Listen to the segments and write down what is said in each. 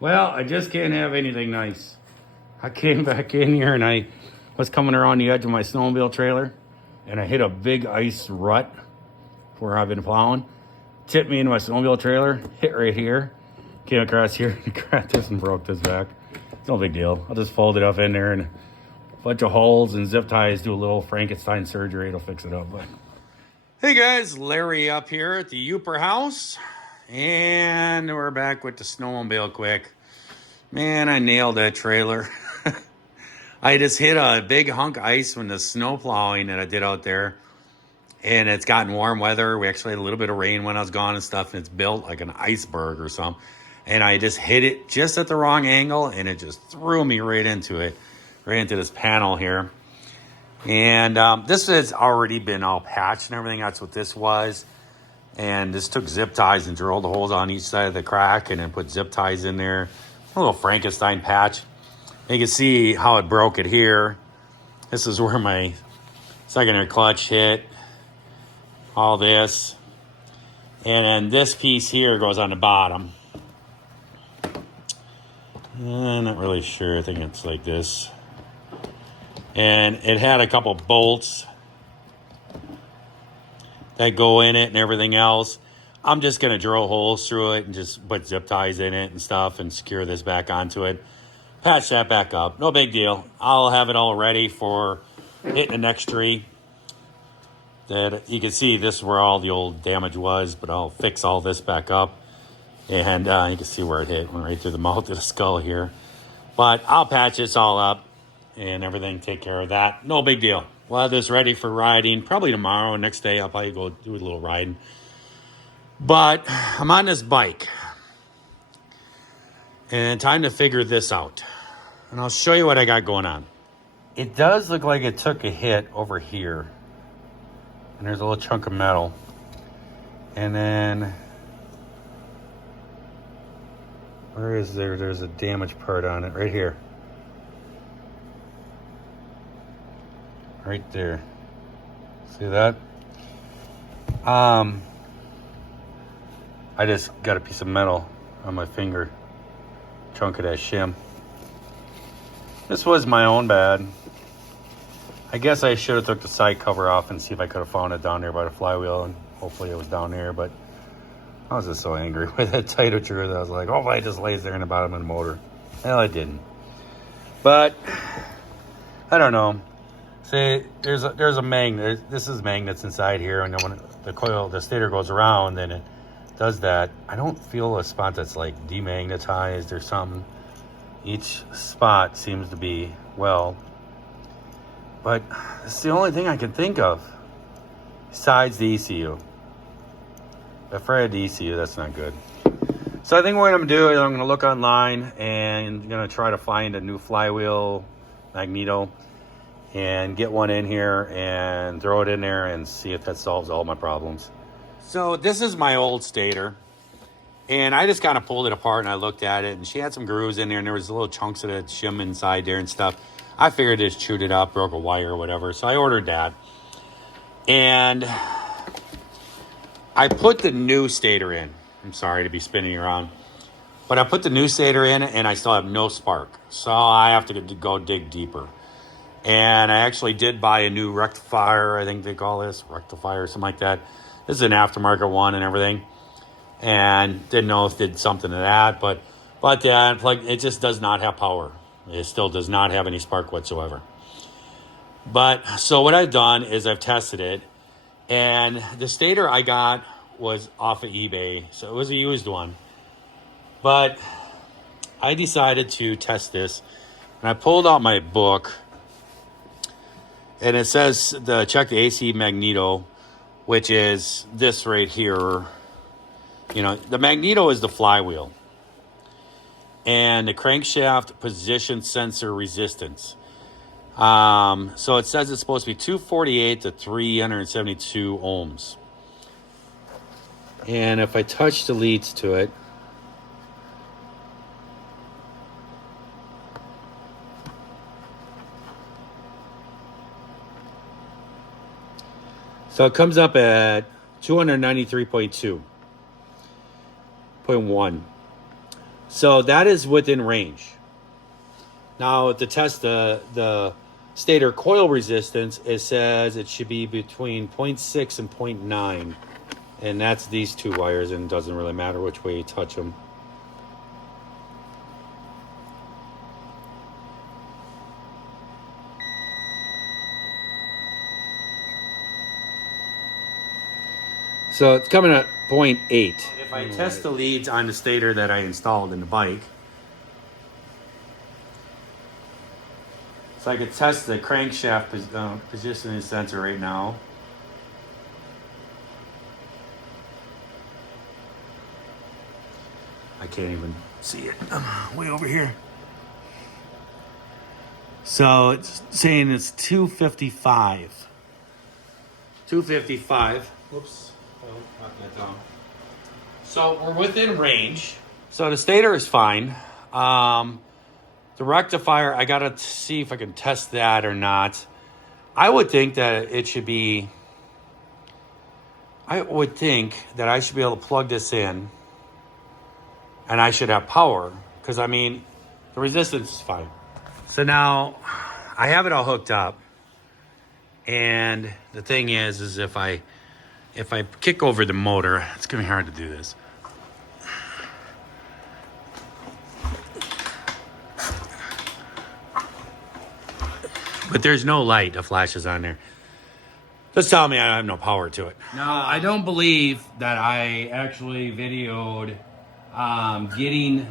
Well, I just can't have anything nice. I came back in here and I was coming around the edge of my snowmobile trailer and I hit a big ice rut where I've been plowing. Tipped me into my snowmobile trailer, hit right here, came across here and cracked this and broke this back. It's no big deal. I'll just fold it up in there and a bunch of holes and zip ties, do a little Frankenstein surgery. It'll fix it up. But hey guys, Larry up here at the Uper house. And we're back with the snowmobile quick. Man, I nailed that trailer. I just hit a big hunk of ice from the snow plowing that I did out there. And it's gotten warm weather. We actually had a little bit of rain when I was gone and stuff. And it's built like an iceberg or something. And I just hit it just at the wrong angle. And it just threw me right into it. Right into this panel here. And this has already been all patched and everything. That's what this was. And this took zip ties and drilled the holes on each side of the crack and then put zip ties in there. A little Frankenstein patch. And you can see how it broke it here. This is where my secondary clutch hit. All this. And then this piece here goes on the bottom. I'm not really sure. I think it's like this. And it had a couple bolts that go in it and everything else. I'm just going to drill holes through it and just put zip ties in it and stuff and secure this back onto it. Patch that back up. No big deal. I'll have it all ready for hitting the next tree. That you can see this is where all the old damage was, but I'll fix all this back up. And you can see where it hit. Went right through the mouth of the skull here. But I'll patch this all up and everything, take care of that. No big deal. We'll have this ready for riding probably tomorrow. Next day I'll probably go do a little riding. But I'm on this bike. And time to figure this out. And I'll show you what I got going on. It does look like it took a hit over here. And there's a little chunk of metal. And then where is there? There's a damaged part on it right here. Right there. See that? I just got a piece of metal on my finger. Chunk of that shim. This was my own bad. I guess I should have took the side cover off and see if I could have found it down there by the flywheel, and hopefully it was down there, but I was just so angry with that tighter that I was like, oh, it just lays there in the bottom of the motor. Well, it didn't. But I don't know. See, there's a magnet. This is magnets inside here, and then when the stator goes around, then it does that. I don't feel a spot that's like demagnetized or something. Each spot seems to be well, but it's the only thing I can think of besides the ECU. If I had the ECU, that's not good. So I think what I'm gonna do is I'm gonna look online and I'm gonna try to find a new flywheel magneto and get one in here and throw it in there and see if that solves all my problems. So this is my old stator, and I just kind of pulled it apart and I looked at it, and she had some grooves in there and there was little chunks of that shim inside there and stuff. I figured it just chewed it up, broke a wire or whatever, so I ordered that. And I put the new stator in. I'm sorry to be spinning around, but I put the new stator in and I still have no spark, so I have to go dig deeper. And I actually did buy a new rectifier, I think they call this, rectifier or something like that. This is an aftermarket one and everything. And didn't know if it did something to that, but it just does not have power. It still does not have any spark whatsoever. But so what I've done is I've tested it, and the stator I got was off of eBay, so it was a used one. But I decided to test this, and I pulled out my book. And it says check the AC magneto, which is this right here. You know, the magneto is the flywheel. And the crankshaft position sensor resistance. So it says it's supposed to be 248 to 372 ohms. And if I touch the leads to it, so it comes up at 293.2.1. So that is within range. Now to test the stator coil resistance, it says it should be between 0.6 and 0.9. And that's these two wires, and it doesn't really matter which way you touch them. So it's coming at 0.8. If I test the leads on the stator that I installed in the bike, so I could test the crankshaft positioning sensor right now. I can't even see it. I'm way over here. So it's saying it's 255. 255. Whoops. Oh, knocked that down. So we're within range. So the stator is fine. The rectifier, I gotta see if I can test that or not. I would think that it should be, I would think that I should be able to plug this in and I should have power, because I mean, the resistance is fine. So now I have it all hooked up, and the thing is if I kick over the motor, it's gonna be hard to do this. But there's no light that flashes on there. Just tell me I have no power to it. Now, I don't believe that I actually videoed getting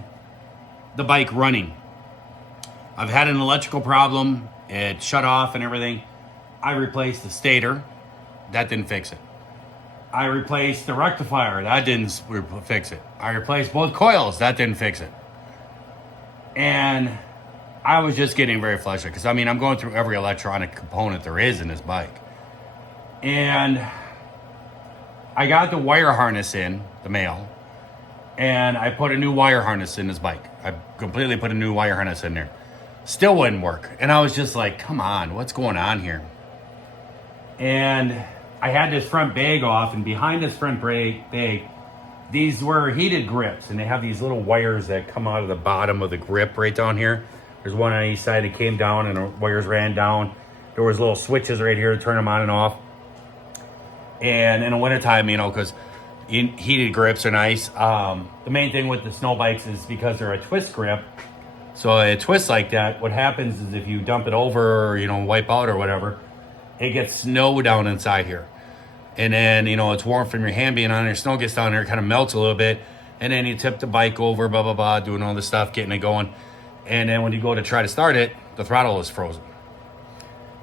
the bike running. I've had an electrical problem. It shut off and everything. I replaced the stator. That didn't fix it. I replaced the rectifier. That didn't fix it. I replaced both coils. That didn't fix it. And I was just getting very frustrated because, I mean, I'm going through every electronic component there is in this bike. And I got the wire harness in the mail, and I put a new wire harness in this bike. I completely put a new wire harness in there. Still wouldn't work. And I was just like, come on, what's going on here? And I had this front bag off, and behind this front bag, these were heated grips, and they have these little wires that come out of the bottom of the grip right down here. There's one on each side that came down, and the wires ran down. There was little switches right here to turn them on and off. And in the wintertime, you know, because heated grips are nice. The main thing with the snow bikes is because they're a twist grip. So it twists like that. What happens is if you dump it over or, you know, wipe out or whatever, it gets snow down inside here. And then, you know, it's warm from your hand being on there. Snow gets down there, it kind of melts a little bit. And then you tip the bike over, blah, blah, blah, doing all this stuff, getting it going. And then when you go to try to start it, the throttle is frozen.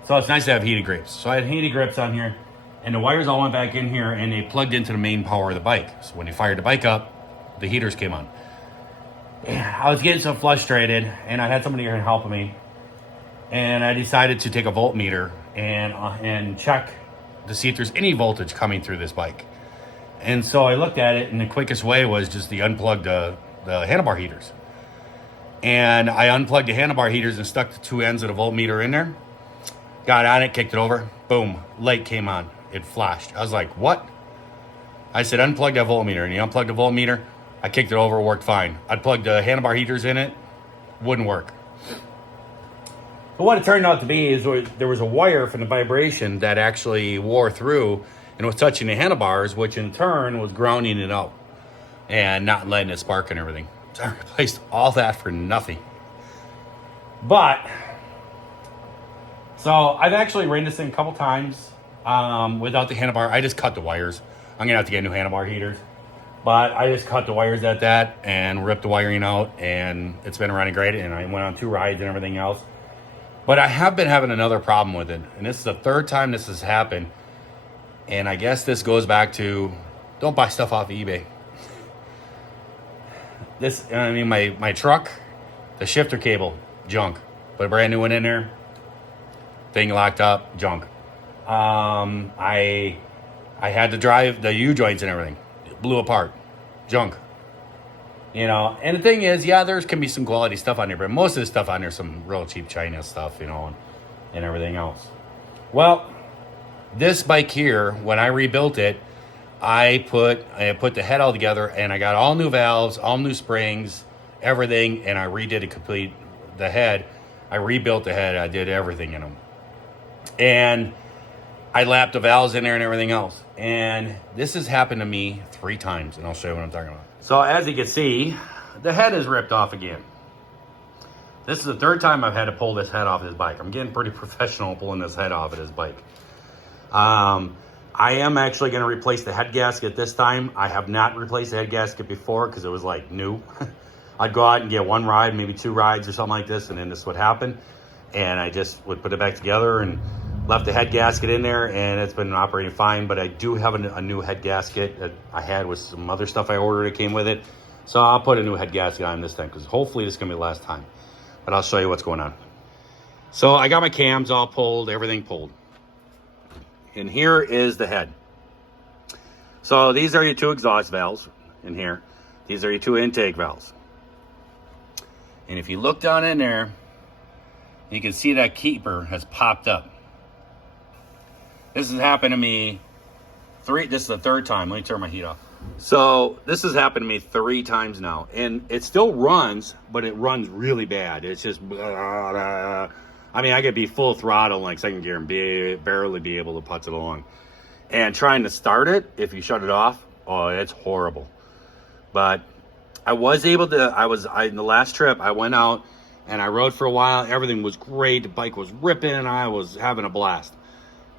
So it's nice to have heated grips. So I had heated grips on here, and the wires all went back in here, and they plugged into the main power of the bike. So when you fired the bike up, the heaters came on. And I was getting so frustrated, and I had somebody here helping me. And I decided to take a voltmeter and check to see if there's any voltage coming through this bike. And so I looked at it, and the quickest way was just to unplug the handlebar heaters. And I unplugged the handlebar heaters and stuck the two ends of the voltmeter in there. Got on it, kicked it over. Boom, light came on. It flashed. I was like, what? I said, unplug that voltmeter. And you unplugged the voltmeter. I kicked it over, it worked fine. I plugged the handlebar heaters in it. Wouldn't work. But what it turned out to be is there was a wire from the vibration that actually wore through and was touching the handlebars, which in turn was grounding it out and not letting it spark and everything. So I replaced all that for nothing. But, so I've actually ran this thing a couple times without the handlebar. I just cut the wires. I'm gonna have to get new handlebar heaters. But I just cut the wires at that and ripped the wiring out, and it's been running great. And I went on 2 rides and everything else. But I have been having another problem with it. And this is the 3rd time this has happened. And I guess this goes back to, don't buy stuff off of eBay. I mean, my truck, the shifter cable, junk. Put a brand new one in there. Thing locked up, junk. I had to drive the U-joints and everything. It blew apart, junk. You know, and the thing is, yeah, there can be some quality stuff on there, but most of the stuff on there is some real cheap China stuff, you know, and everything else. Well, this bike here, when I rebuilt it, I put the head all together, and I got all new valves, all new springs, everything, and I redid it complete the head. I rebuilt the head. I did everything in them. And I lapped the valves in there and everything else. And this has happened to me 3 times, and I'll show you what I'm talking about. So as you can see, the head is ripped off again. This is the 3rd time I've had to pull this head off his bike. I'm getting pretty professional pulling this head off of his bike. I am actually going to replace the head gasket this time. I have not replaced the head gasket before because it was like new. I'd go out and get 1 ride, maybe 2 rides or something like this, and then this would happen. And I just would put it back together and left the head gasket in there, and it's been operating fine. But I do have a new head gasket that I had with some other stuff I ordered that came with it. So I'll put a new head gasket on this time because hopefully this is going to be the last time. But I'll show you what's going on. So I got my cams all pulled, everything pulled. And here is the head. So these are your 2 exhaust valves in here. These are your 2 intake valves. And if you look down in there, you can see that keeper has popped up. This has happened to me this is the 3rd time. Let me turn my heat off. So this has happened to me 3 times now. And it still runs, but it runs really bad. It's just, I mean, I could be full throttle like 2nd gear and barely be able to putz it along. And trying to start it, if you shut it off, oh, it's horrible. But I was able to, in the last trip, I went out and I rode for a while. Everything was great. The bike was ripping and I was having a blast.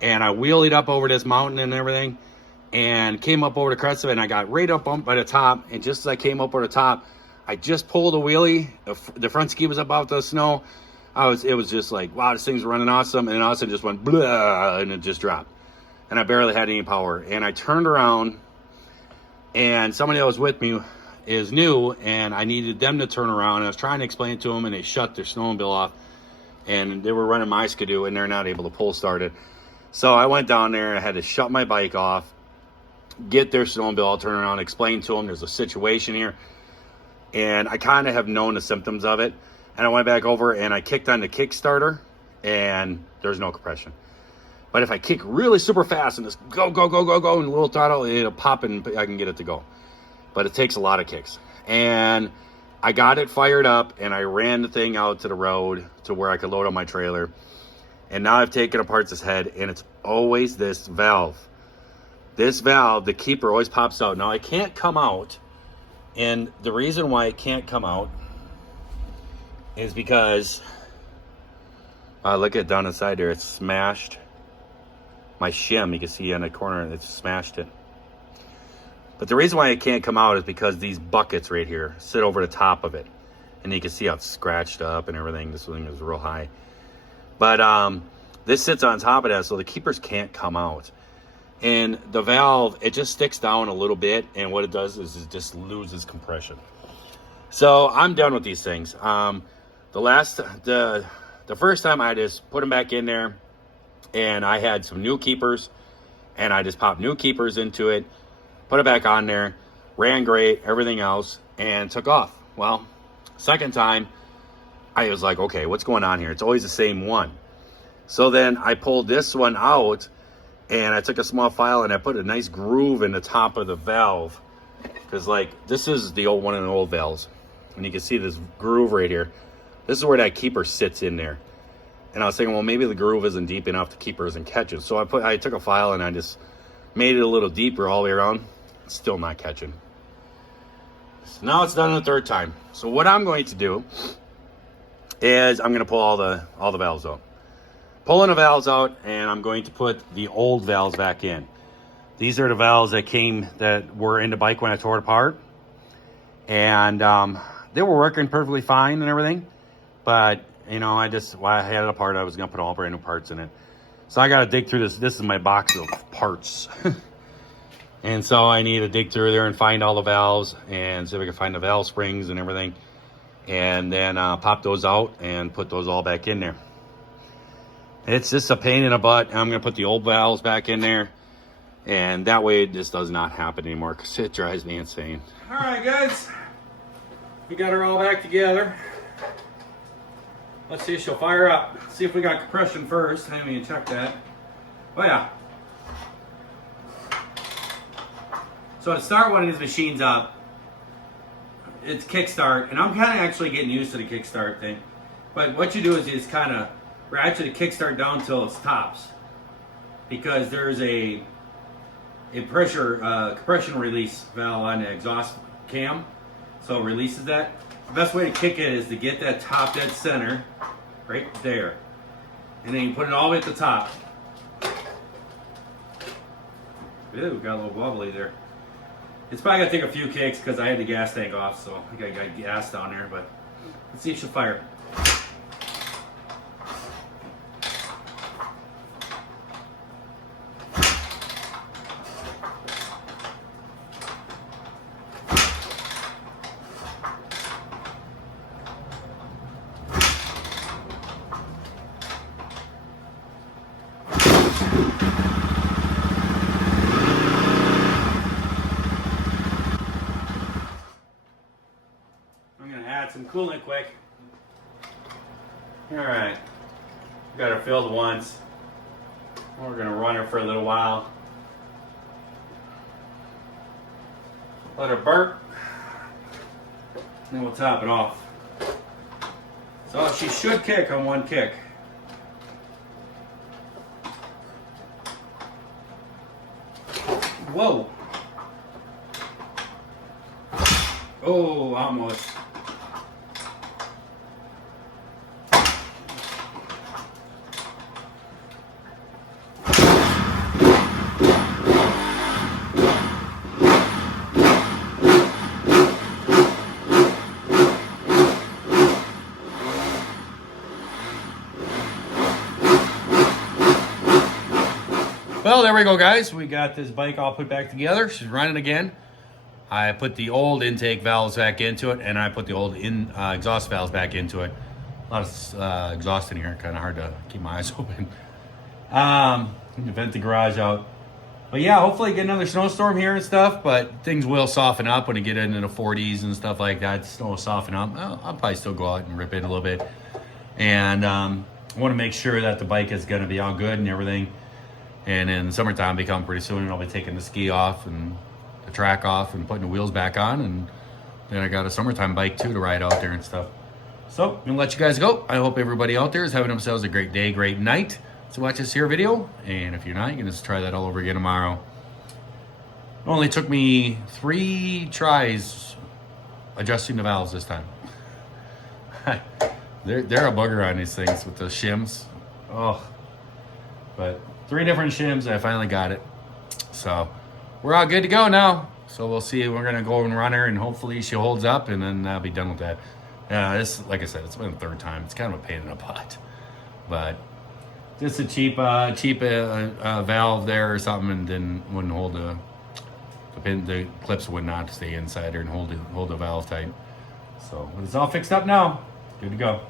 And I wheelied up over this mountain and everything and came up over the crest of it, and I got right up by the top. And just as I came up over the top, I just pulled a wheelie. The front ski was up out the snow. It was just like, wow, this thing's running awesome. And then all of a sudden just went blah, and it just dropped. And I barely had any power. And I turned around, and somebody that was with me is new, and I needed them to turn around. And I was trying to explain it to them, and they shut their snowmobile off. And they were running my skidoo, and they're not able to pull start it. So I went down there, I had to shut my bike off, get their snowmobile, I'll turn around, explain to them there's a situation here. And I kind of have known the symptoms of it. And I went back over and I kicked on the Kickstarter, and there's no compression. But if I kick really super fast and just go, go, go, go, go, and a little throttle, it'll pop and I can get it to go. But it takes a lot of kicks. And I got it fired up, and I ran the thing out to the road to where I could load on my trailer. And now I've taken apart this head, and it's always this valve. This valve, the keeper always pops out. Now, it can't come out, and the reason why it can't come out is because, look at down inside there, it's smashed. My shim, you can see on the corner, it's smashed it. But the reason why it can't come out is because these buckets right here sit over the top of it. And you can see how it's scratched up and everything. This thing is real high. But this sits on top of that, so the keepers can't come out. And the valve, it just sticks down a little bit, and what it does is it just loses compression. So I'm done with these things. The first time I just put them back in there, and I had some new keepers, and I just popped new keepers into it, put it back on there, ran great, everything else, and took off. Well, second time, I was like, okay, what's going on here? It's always the same one. So then I pulled this one out, and I took a small file and I put a nice groove in the top of the valve. Because like, this is the old one in the old valves. And you can see this groove right here. This is where that keeper sits in there. And I was thinking, well, maybe the groove isn't deep enough, the keeper isn't catching. So I took a file and I just made it a little deeper all the way around. It's still not catching. So now it's done the 3rd time. So what I'm going to do is I'm going to pull all the valves out. Pulling the valves out, and I'm going to put the old valves back in. These are the valves that were in the bike when I tore it apart. And they were working perfectly fine and everything. But, you know, while I had it apart, I was going to put all brand new parts in it. So I got to dig through this. This is my box of parts. And so I need to dig through there and find all the valves and see if I can find the valve springs and everything. And then pop those out and put those all back in there. It's just a pain in the butt. I'm going to put the old valves back in there. And that way this does not happen anymore because it drives me insane. All right, guys. We got her all back together. Let's see if she'll fire up. See if we got compression first. I mean, check that. Oh, yeah. So to start one of these machines up, it's kickstart, and I'm kind of actually getting used to the kickstart thing. But what you do is you just kind of ratchet the kickstart down till it stops, because there's a pressure compression release valve on the exhaust cam, so it releases that. The best way to kick it is to get that top dead center right there, and then you put it all the way at the top. Ooh, got a little wobbly there. It's probably gonna take a few kicks because I had the gas tank off, so I think I got gas down there, but let's see if she'll fire. I'm gonna add some coolant quick. All right, got her filled once. We're gonna run her for a little while. Let her burp, then we'll top it off. So she should kick on one kick. Whoa. Oh, almost. Well, there we go, guys. We got this bike all put back together. She's running again. I put the old intake valves back into it, and I put the old exhaust valves back into it. A lot of exhaust in here. Kind of hard to keep my eyes open. Vent the garage out. But yeah, hopefully get another snowstorm here and stuff, but things will soften up when you get into the 40s and stuff like that. Snow will soften up. I'll probably still go out and rip it a little bit. And I want to make sure that the bike is going to be all good and everything. And in the summertime, become pretty soon, and I'll be taking the ski off and the track off and putting the wheels back on. And then I got a summertime bike too to ride out there and stuff. So I'm gonna let you guys go. I hope everybody out there is having themselves a great day, great night to watch this here video. And if you're not, you can just try that all over again tomorrow. It only took me 3 tries adjusting the valves this time. they're a bugger on these things with the shims. Oh, but 3 different shims, I finally got it. So we're all good to go now. So we'll see. We're gonna go and run her, and hopefully she holds up, and then I'll be done with that. This, like I said, it's been the 3rd time. It's kind of a pain in the butt, but just a cheap valve there or something, and then wouldn't hold the pin. The clips would not stay inside there and hold the valve tight. So it's all fixed up now. Good to go.